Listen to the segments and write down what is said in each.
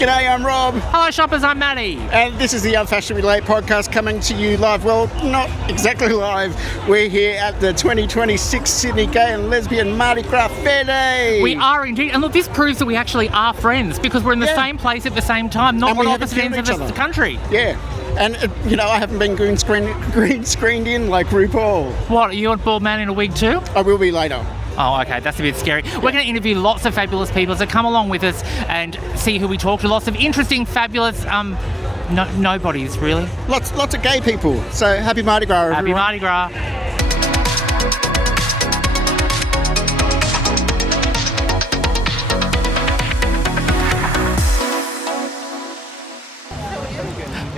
G'day, I'm Rob. Hello shoppers, I'm Maddie. And this is the Unfashionably Late Podcast coming to you live. Well, not exactly live. We're here at the 2026 Sydney Gay and Lesbian Mardi Gras Fair Day. We are indeed. And look, this proves that we actually are friends because we're in the same place at the same time, not on opposite ends of the country. Yeah. And, I haven't been green screened in like RuPaul. What, are you a bald man in a wig too? I will be later. Oh, okay, that's a bit scary. We're going to interview lots of fabulous people, so come along with us and see who we talk to. Lots of interesting, fabulous, nobodies, really. Lots of gay people. So happy Mardi Gras, everyone. Happy Mardi Gras.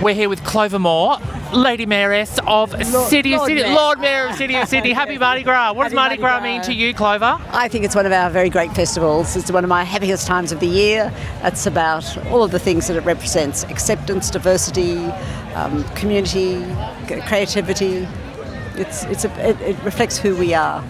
We're here with Clover Moore, Lady Mayoress of City of Sydney. Lord Mayor of City of Sydney. Happy Mardi Gras. What does Mardi Gras mean to you, Clover? I think it's one of our very great festivals. It's one of my happiest times of the year. It's about all of the things that it represents: acceptance, diversity, community, creativity. It reflects who we are.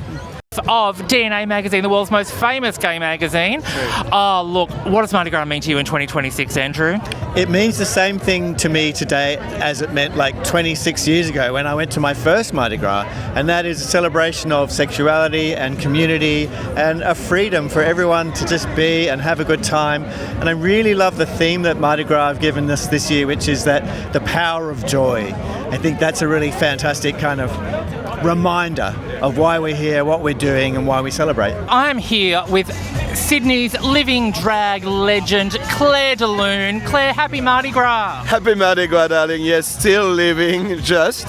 Of DNA Magazine, the world's most famous gay magazine. Oh, look, what does Mardi Gras mean to you in 2026, Andrew? It means the same thing to me today as it meant like 26 years ago when I went to my first Mardi Gras, and that is a celebration of sexuality and community and a freedom for everyone to just be and have a good time. And I really love the theme that Mardi Gras have given us this year, which is that the power of joy. I think that's a really fantastic kind of reminder of why we're here, what we're doing, and why we celebrate. I'm here with Sydney's living drag legend, Claire deLune. Claire, happy Mardi Gras. Happy Mardi Gras, darling. Yes, still living, just.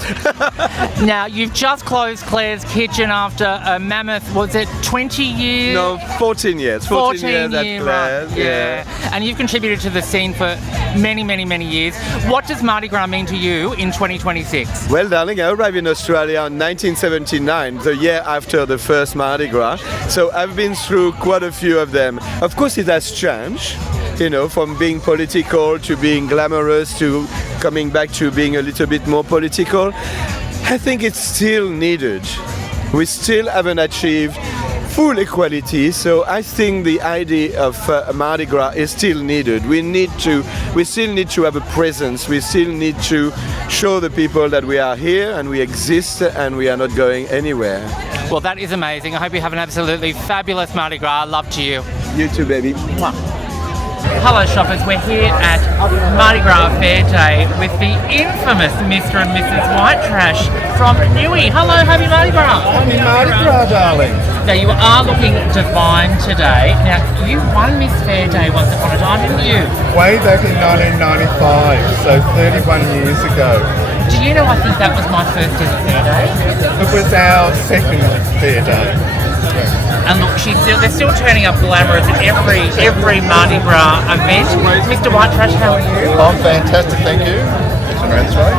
Now, you've just closed Claire's Kitchen after a mammoth, was it 20 years? No, 14 years. 14 years at Claire's. Yeah. And you've contributed to the scene for many, many, many years. What does Mardi Gras mean to you in 2026? Well, darling, I arrived in Australia in 1979, the year after the first Mardi Gras. So I've been through quite a few of them. Of course, it has changed, from being political to being glamorous to coming back to being a little bit more political. I think it's still needed. We still haven't achieved full equality, so I think the idea of Mardi Gras is still needed. We still need to have a presence. We still need to show the people that we are here and we exist and we are not going anywhere. Well, that is amazing. I hope you have an absolutely fabulous Mardi Gras. Love to you. You too, baby. Mwah. Hello shoppers, we're here at Mardi Gras Fair Day with the infamous Mr. and Mrs. White Trash from Newey. Hello, happy Mardi Gras. Happy Mardi Gras, darling. Now you are looking divine today. Now you won Miss Fair Day once upon a time, didn't you? Way back in 1995, so 31 years ago. Do you know, I think that was my first ever Fair Day. It was our second Fair Day. And look, they're still turning up glamorous at every Mardi Gras event. Mr. White Trash, how are you? I'm fantastic, thank you. That's right.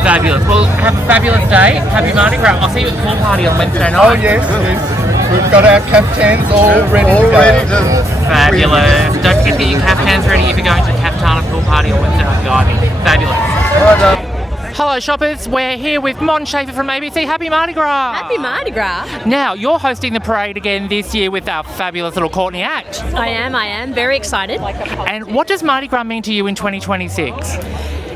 Fabulous. Well, have a fabulous day. Happy Mardi Gras. I'll see you at the pool party on Wednesday night. Oh yes. We've got our caftans all ready to go. Fabulous. Don't forget to get your caftans ready if you're going to the Caftana pool party on Wednesday night, Ivy. Fabulous. Hello shoppers, we're here with Mon Schaefer from ABC. Happy Mardi Gras! Happy Mardi Gras! Now, you're hosting the parade again this year with our fabulous little Courtney act. I am. Very excited. And what does Mardi Gras mean to you in 2026?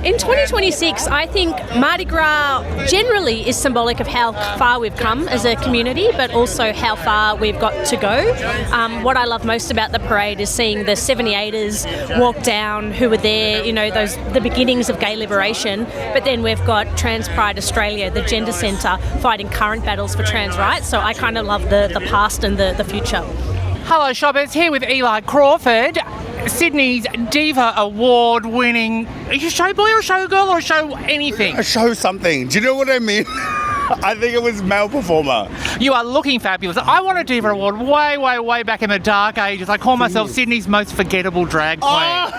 In 2026, I think Mardi Gras generally is symbolic of how far we've come as a community, but also how far we've got to go. What I love most about the parade is seeing the 78ers walk down who were there, the beginnings of gay liberation, but then we've got Trans Pride Australia, the gender centre, fighting current battles for trans rights. So I kind of love the past and the future. Hello shoppers, here with Eli Crawford, Sydney's Diva Award-winning. Are you a show boy or a show girl or a show anything? A show something. Do you know what I mean? I think it was male performer. You are looking fabulous. I won a Diva Award way back in the dark ages. I call myself Sydney's most forgettable drag queen.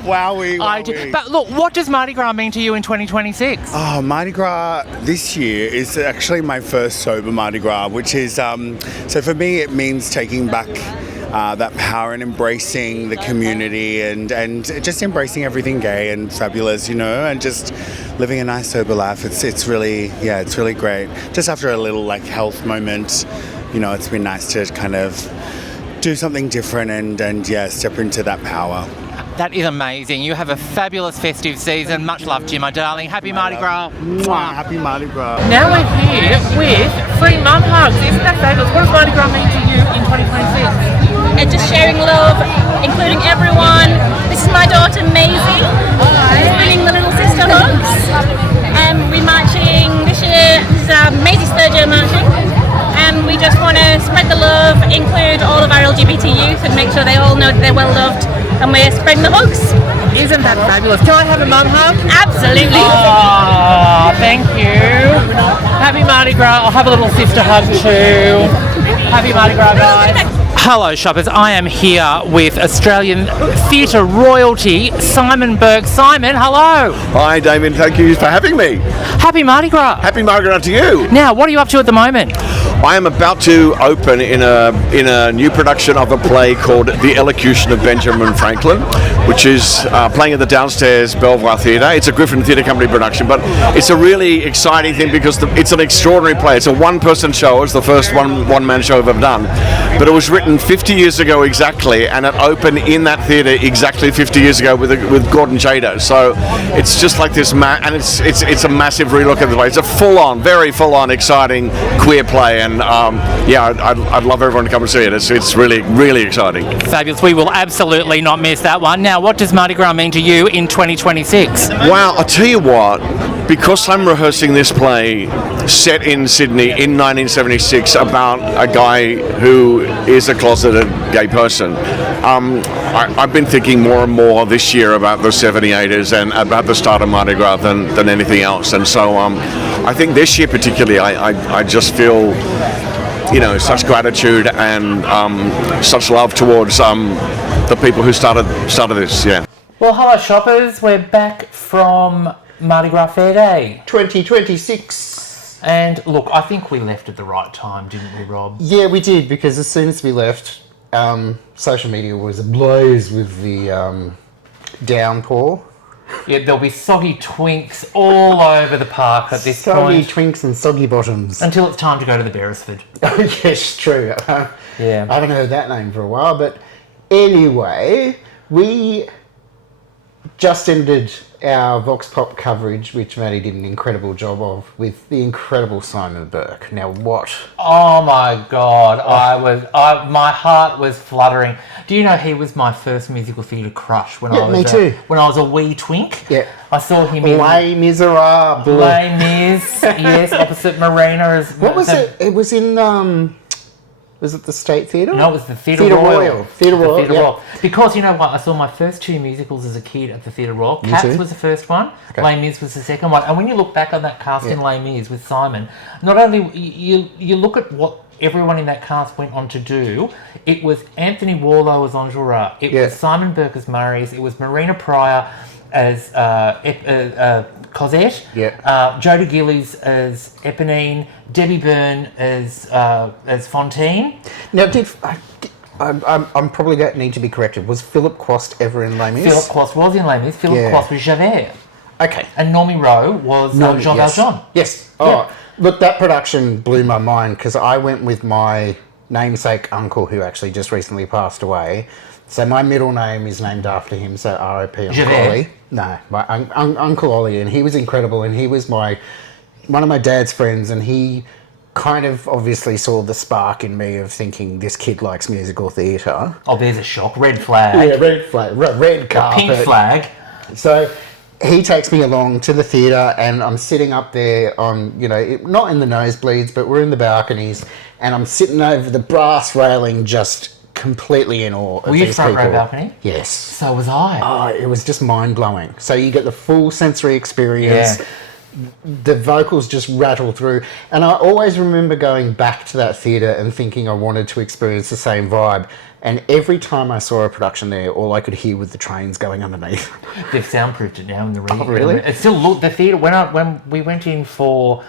Wowie. I do. But look, what does Mardi Gras mean to you in 2026? Oh, Mardi Gras this year is actually my first sober Mardi Gras, which is, so for me it means taking back that power and embracing the community and just embracing everything gay and fabulous, and just living a nice sober life. It's really great. Just after a little health moment, it's been nice to kind of do something different and step into that power. That is amazing. You have a fabulous festive season. Much love to you, my darling. Happy Mardi Gras. Mwah. Happy Mardi Gras. Now we're here with free mum hugs. Isn't that fabulous? What does Mardi Gras mean to you in 2026? And just sharing love, including everyone. This is my daughter Maisie, who's bringing the little sister hugs. We're marching this year. This is Maisie's third year marching. And we just want to spread the love, include all of our LGBT youth, and make sure they all know that they're well loved. And we're spreading the hugs. Isn't that fabulous? Can I have a mum hug? Absolutely. Oh, thank you. Happy Mardi Gras. I'll have a little sister hug too. Happy Mardi Gras, guys. Hello, shoppers. I am here with Australian theatre royalty, Simon Burke. Simon, hello. Hi, Damien. Thank you for having me. Happy Mardi Gras. Happy Mardi Gras to you. Now, what are you up to at the moment? I am about to open in a new production of a play called The Elocution of Benjamin Franklin, which is playing at the downstairs Belvoir Theatre. It's a Griffin Theatre Company production, but it's a really exciting thing because it's an extraordinary play. It's a one-person show. It's the first one-man show I've ever done. But it was written 50 years ago exactly, and it opened in that theatre exactly 50 years ago with Gordon Chater. So it's just like this, and it's a massive relook at the play. It's a full-on, very full-on, exciting queer play, and I'd love everyone to come and see it. It's really, really exciting. Fabulous. We will absolutely not miss that one. Now, what does Mardi Gras mean to you in 2026? Wow, I'll tell you what, because I'm rehearsing this play set in Sydney in 1976 about a guy who is a closeted gay person, I've been thinking more and more this year about the 78ers and about the start of Mardi Gras than anything else. And so I think this year particularly, I just feel, such gratitude and such love towards the people who started this. Yeah. Well, hello, shoppers. We're back from Mardi Gras Fair Day 2026. And look, I think we left at the right time, didn't we, Rob? Yeah, we did, because as soon as we left, social media was ablaze with the downpour. Yeah, there'll be soggy twinks all over the park at this point. Soggy twinks and soggy bottoms. Until it's time to go to the Beresford. Yes, true. Yeah. I haven't heard that name for a while, but anyway, we just ended our Vox Pop coverage, which Maddie did an incredible job of, with the incredible Simon Burke. Now what? Oh my God, my heart was fluttering. Do you know he was my first musical theatre crush when me too. When I was a wee twink? Yeah. I saw him in Les Miserables. Les Mis, yes, opposite Marina. What was it? It was in was it the State Theatre? No, it was the Theatre Royal. Theatre Royal. Because you know what, I saw my first two musicals as a kid at the Theatre Royal. Cats was the first one, okay. Les Mis was the second one. And when you look back on that cast in Les Mis with Simon, not only you look at what everyone in that cast went on to do, it was Anthony Warlow as Enjolras, it was Simon Burke as Marius, it was Marina Pryor as Cosette, Jodie Gillies as Eponine, Debbie Byrne as Fontaine. Now, I'm probably going to need to be corrected. Was Philip Quast ever in Les Mis? Philip Quast was in Les Mis. Philip Quast was Javert. Okay. And Normie Rowe was Jean Valjean. Yes. Oh, look, that production blew my mind because I went with my namesake uncle who actually just recently passed away. So my middle name is named after him, so R.I.P. Uncle Ollie. No, my Uncle Ollie, and he was incredible, and he was one of my dad's friends, and he kind of obviously saw the spark in me of thinking this kid likes musical theatre. Oh, there's a shock. Red flag. Yeah, red flag. Red carpet. Pink flag. So he takes me along to the theatre, and I'm sitting up there on, not in the nosebleeds, but we're in the balconies, and I'm sitting over the brass railing just completely in awe of these people. Were you front row balcony? Yes. So was I. Oh, it was just mind-blowing. So you get the full sensory experience. Yeah. The vocals just rattle through. And I always remember going back to that theatre and thinking I wanted to experience the same vibe. And every time I saw a production there, all I could hear was the trains going underneath. They've soundproofed it now in the Oh, really? It still looked, the theatre, when we went in for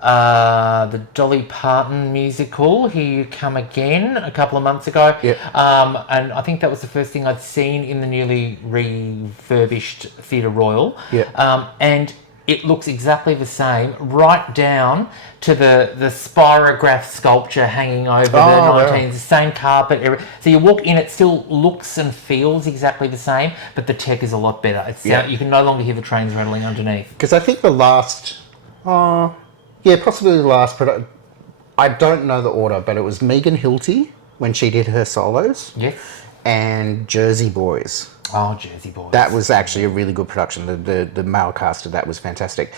the Dolly Parton musical, Here You Come Again, a couple of months ago. Yep. And I think that was the first thing I'd seen in the newly refurbished Theatre Royal. Yep. And it looks exactly the same, right down to the spirograph sculpture hanging over the 19s, the same carpet. So you walk in, it still looks and feels exactly the same, but the tech is a lot better. You can no longer hear the trains rattling underneath. Because I think the last, possibly the last product, I don't know the order, but it was Megan Hilty when she did her solos. Yes. And Jersey Boys. Oh, Jersey Boys. That was actually a really good production. The male cast of that was fantastic.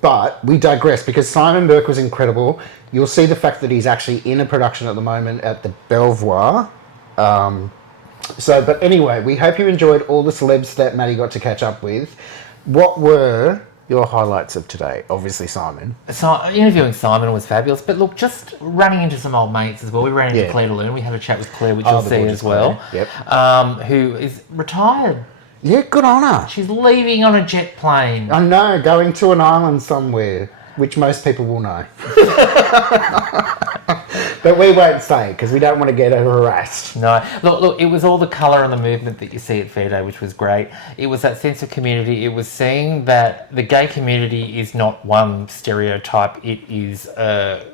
But we digress because Simon Burke was incredible. You'll see the fact that he's actually in a production at the moment at the Belvoir. But anyway, we hope you enjoyed all the celebs that Maddie got to catch up with. What were your highlights of today? Obviously, Simon. So interviewing Simon was fabulous. But look, just running into some old mates as well. We ran into Claire deLune. We had a chat with Claire, which you'll see as well. Yep. Who is retired. Yeah, good on her. She's leaving on a jet plane. I know, going to an island somewhere, which most people will know. But we won't say, because we don't want to get her harassed. No. Look, it was all the colour and the movement that you see at Fair Day, which was great. It was that sense of community. It was seeing that the gay community is not one stereotype. It is a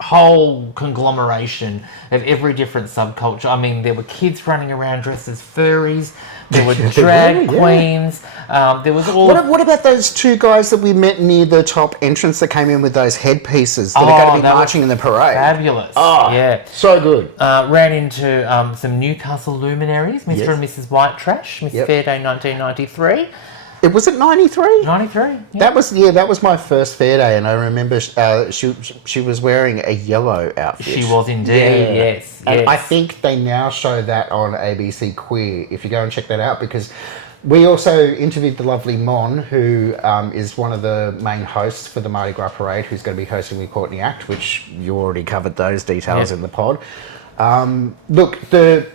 whole conglomeration of every different subculture. I mean, there were kids running around dressed as furries. There were drag queens. There was all. What about those two guys that we met near the top entrance that came in with those headpieces that are going to be marching in the parade? Fabulous. Oh, yeah. So good. Ran into some Newcastle luminaries, Mr. and Mrs. White Trash, Miss Fair Day 1993. Was it 93? 93. Yeah. That was my first Fair Day, and I remember she was wearing a yellow outfit. She was indeed, yes. And I think they now show that on ABC Queer, if you go and check that out, because we also interviewed the lovely Mon, who is one of the main hosts for the Mardi Gras Parade, who's going to be hosting with Courtney Act, which you already covered those details in the pod. Look, the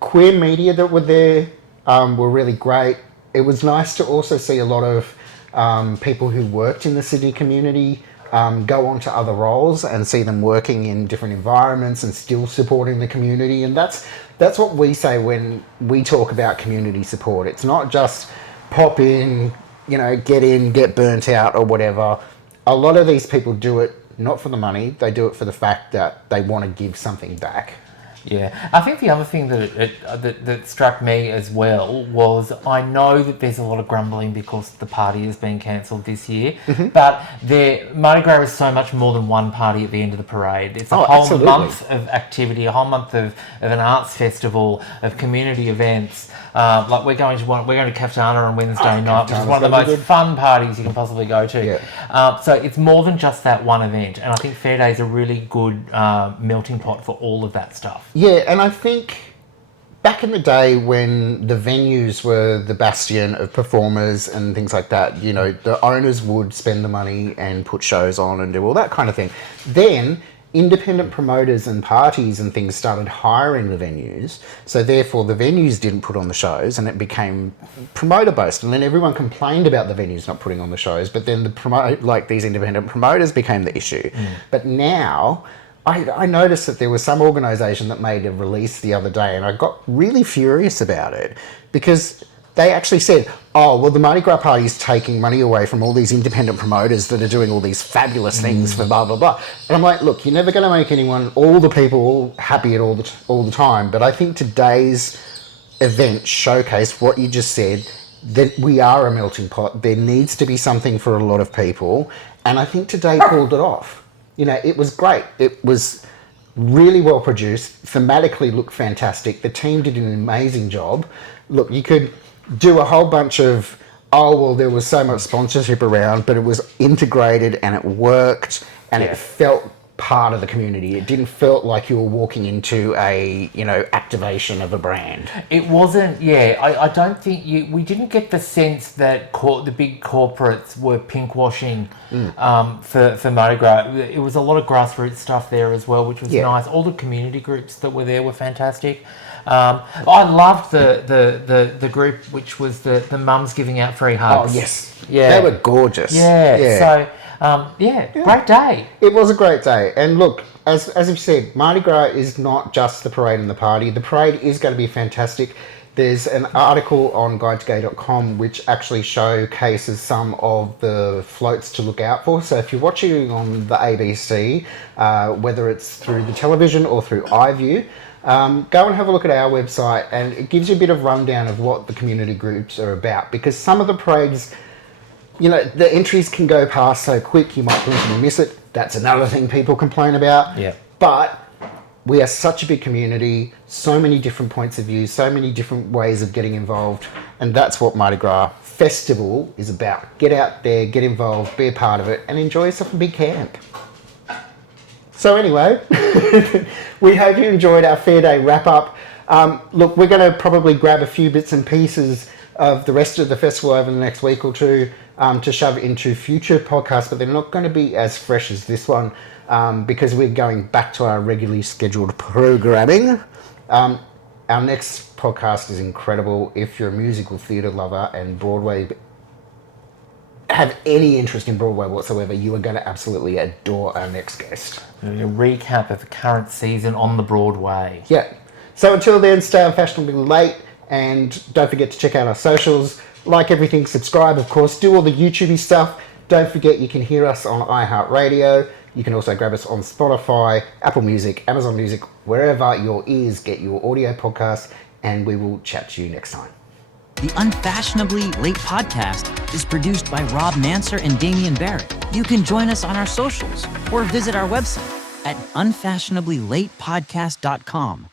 queer media that were there were really great. It was nice to also see a lot of people who worked in the Sydney community go on to other roles and see them working in different environments and still supporting the community. And that's what we say when we talk about community support. It's not just pop in, get burnt out or whatever. A lot of these people do it not for the money. They do it for the fact that they want to give something back. Yeah, I think the other thing that struck me as well was I know that there's a lot of grumbling because the party has been cancelled this year, but Mardi Gras is so much more than one party at the end of the parade. It's a whole month of activity, a whole month of an arts festival, of community events. Like we're going to Camperdown on Wednesday night, which is one of the most fun parties you can possibly go to. Yeah. So it's more than just that one event, and I think Fair Day is a really good melting pot for all of that stuff. Yeah, and I think back in the day when the venues were the bastion of performers and things like that, the owners would spend the money and put shows on and do all that kind of thing. Then independent promoters and parties and things started hiring the venues, so therefore the venues didn't put on the shows and it became promoter based, and then everyone complained about the venues not putting on the shows, but then these independent promoters became the issue. But now I noticed that there was some organisation that made a release the other day, and I got really furious about it because they actually said, the Mardi Gras party is taking money away from all these independent promoters that are doing all these fabulous things for blah, blah, blah. And I'm like, look, you're never going to make all the people happy at all the time. But I think today's event showcased what you just said, that we are a melting pot. There needs to be something for a lot of people. And I think today pulled it off. It was great. It was really well produced, thematically looked fantastic. The team did an amazing job. Look, you could do a whole bunch of, there was so much sponsorship around, but it was integrated and it worked and it felt part of the community. It didn't feel like you were walking into a, activation of a brand. It wasn't, I don't think we didn't get the sense that the big corporates were pinkwashing for Mardi Gras. It was a lot of grassroots stuff there as well, which was nice. All the community groups that were there were fantastic. I loved the group which was the mums giving out free hugs. Oh yes, they were gorgeous. So great day. It was a great day, and look, as you said, Mardi Gras is not just the parade and the party. The parade is going to be fantastic. There's an article on guidetogay.com which actually showcases some of the floats to look out for. So if you're watching on the ABC, whether it's through the television or through iView, go and have a look at our website, and it gives you a bit of rundown of what the community groups are about, because some of the parades, you know, the entries can go past so quick you might blink and miss it. That's another thing people complain about. Yeah. But we are such a big community, so many different points of view, so many different ways of getting involved, and that's what Mardi Gras Festival is about. Get out there, get involved, be a part of it, and enjoy yourself a big camp. So anyway, we hope you enjoyed our Fair Day wrap-up. Look, we're going to probably grab a few bits and pieces of the rest of the festival over the next week or two to shove into future podcasts, but they're not going to be as fresh as this one. Because we're going back to our regularly scheduled programming. Our next podcast is incredible. If you're a musical theatre lover and Broadway, have any interest in Broadway whatsoever, you are going to absolutely adore our next guest. A recap of the current season on the Broadway. Yeah. So until then, stay unfashionably late, and don't forget to check out our socials. Like everything, subscribe, of course. Do all the YouTubey stuff. Don't forget you can hear us on iHeartRadio. You can also grab us on Spotify, Apple Music, Amazon Music, wherever your ears get your audio podcasts, and we will chat to you next time. The Unfashionably Late Podcast is produced by Rob Manser and Damian Barrett. You can join us on our socials or visit our website at unfashionablylatepodcast.com.